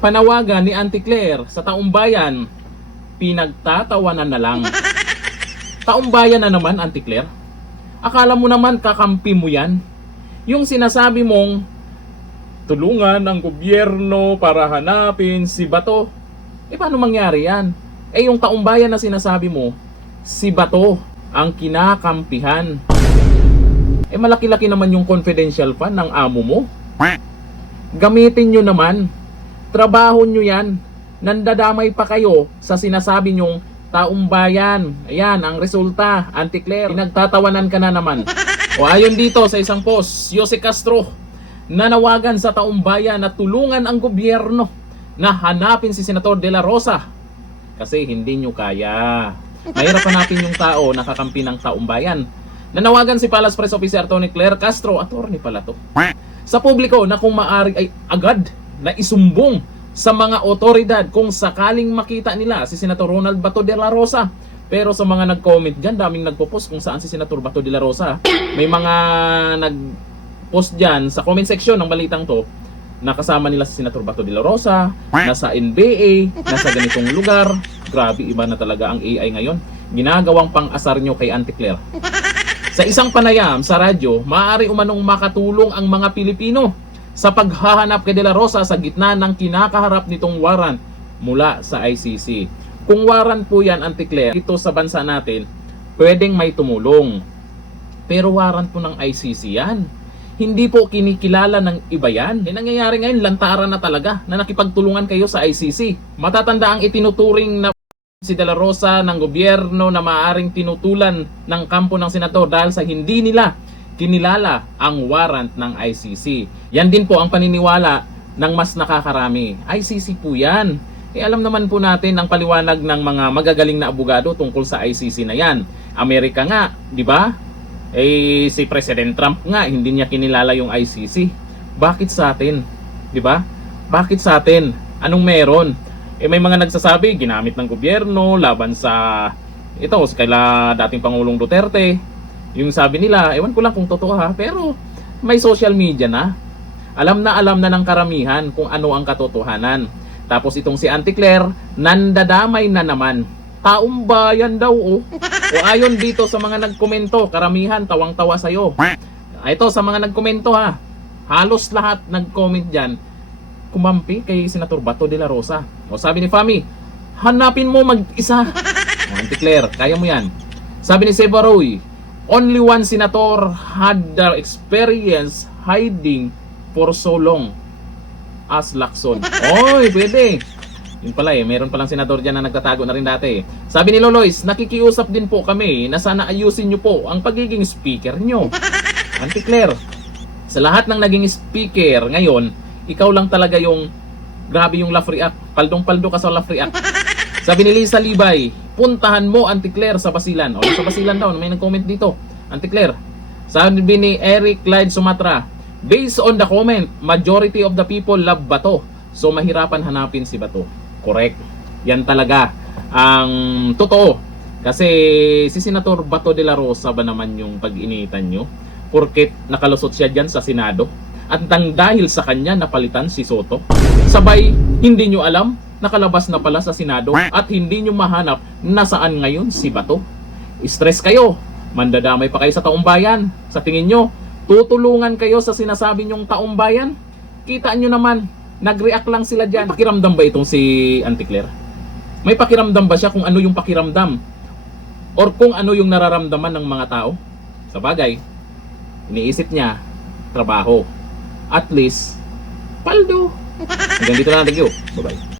Panawagan ni Auntie Claire sa taong bayan, pinagtatawanan na lang. Taong bayan na naman, Auntie Claire. Akala mo naman kakampi mo yan? Yung sinasabi mong tulungan ang gobyerno para hanapin si Bato. Paano mangyari yan? Yung taong bayan na sinasabi mo, si Bato ang kinakampihan. Malaki-laki naman yung confidential fund ng amo mo. Gamitin nyo naman. Trabaho nyo yan. Nandadamay pa kayo sa sinasabi nyong taong bayan. Ayan, ang resulta, Auntie Claire. Pinagtatawanan ka na naman. O ayon dito sa isang post, Jose Castro, nanawagan sa taong bayan na tulungan ang gobyerno na hanapin si Senator De La Rosa. Kasi hindi nyo kaya. Mahirap hanapin yung tao na kakampi ng taong bayan. Nanawagan si Palace Press Officer Tony Claire Castro, attorney pala to, sa publiko na kung maaari ay agad na isumbong sa mga otoridad kung sakaling makita nila si Senator Ronald Bato de la Rosa. Pero sa mga nag-comment dyan, daming nagpo-post kung saan si Senator Bato de la Rosa. May mga nag-post dyan sa comment section ng balitang to, nakasama nila si Senator Bato de la Rosa, nasa NBA, nasa ganitong lugar. Grabe, iba na talaga ang AI ngayon. Ginagawang pang-asar nyo kay Auntie Claire. Sa isang panayam sa radyo, maaari umanong makatulong ang mga Pilipino sa paghahanap kay De La Rosa sa gitna ng kinakaharap nitong warrant mula sa ICC. Kung warrant po yan, Auntie Claire, ito sa bansa natin, pwedeng may tumulong. Pero warrant po ng ICC yan. Hindi po kinikilala ng iba yan. Nangyayari ngayon, lantaran na talaga na nakipagtulungan kayo sa ICC. Matatanda ang itinuturing na si De La Rosa ng gobyerno na maaaring tinutulan ng kampo ng senador dahil sa hindi nila kinilala ang warrant ng ICC. Yan din po ang paniniwala ng mas nakakarami. ICC po yan. Alam naman po natin ang paliwanag ng mga magagaling na abogado tungkol sa ICC na yan. Amerika nga, di ba? Si President Trump nga, hindi niya kinilala yung ICC. Bakit sa atin? Di ba? Bakit sa atin? Anong meron? May mga nagsasabi, ginamit ng gobyerno laban sa kaila dating Pangulong Duterte. Yung sabi nila, ewan ko lang kung totoo ha, pero may social media na. Alam na ng karamihan kung ano ang katotohanan. Tapos itong si Auntie Claire, nandadamay na naman. Taong bayan daw O ayon dito sa mga nagkomento, karamihan tawang-tawa sa'yo. Ito sa mga nagkomento ha, halos lahat nag-comment dyan, kumampi kay Senator Bato de la Rosa. Sabi ni Fami, hanapin mo mag-isa. Auntie Claire, kaya mo yan. Sabi ni Seba Roy, only one senator had the experience hiding for so long as Lacson. Oy, pwede. Yun pala meron palang senador dyan na nagtatago na rin dati. Sabi ni Lolois, nakikiusap din po kami na sana ayusin nyo po ang pagiging speaker nyo. Auntie Claire, sa lahat ng naging speaker ngayon, ikaw lang talaga yung grabe yung laugh react. Paldong-paldo ka sa laugh react. Sabi ni Lisa Libay, puntahan mo Auntie Claire sa Basilan. Sa Basilan daw, may nag-comment dito. Auntie Claire. Sabi ni Eric Clyde Sumatra, based on the comment, majority of the people love Bato. So mahirapan hanapin si Bato. Correct. Yan talaga ang totoo. Kasi si Senator Bato de la Rosa ba naman yung pag-initan nyo? Porket nakalusot siya dyan sa Senado. At dahil sa kanya napalitan si Soto. Sabay, hindi nyo alam, nakalabas na pala sa Senado at hindi nyo mahanap nasaan ngayon si Bato. Stress kayo, mandadamay pa kayo sa taong bayan. Sa tingin nyo, tutulungan kayo sa sinasabi nyong taong bayan? Kita nyo naman, nag-react lang sila dyan. Pakiramdam ba itong si Auntie Claire? May pakiramdam ba siya kung ano yung pakiramdam? Or kung ano yung nararamdaman ng mga tao? Sa bagay, iniisip niya, trabaho. At least, paldo. Hanggang dito na lang. Thank you. Bye-bye.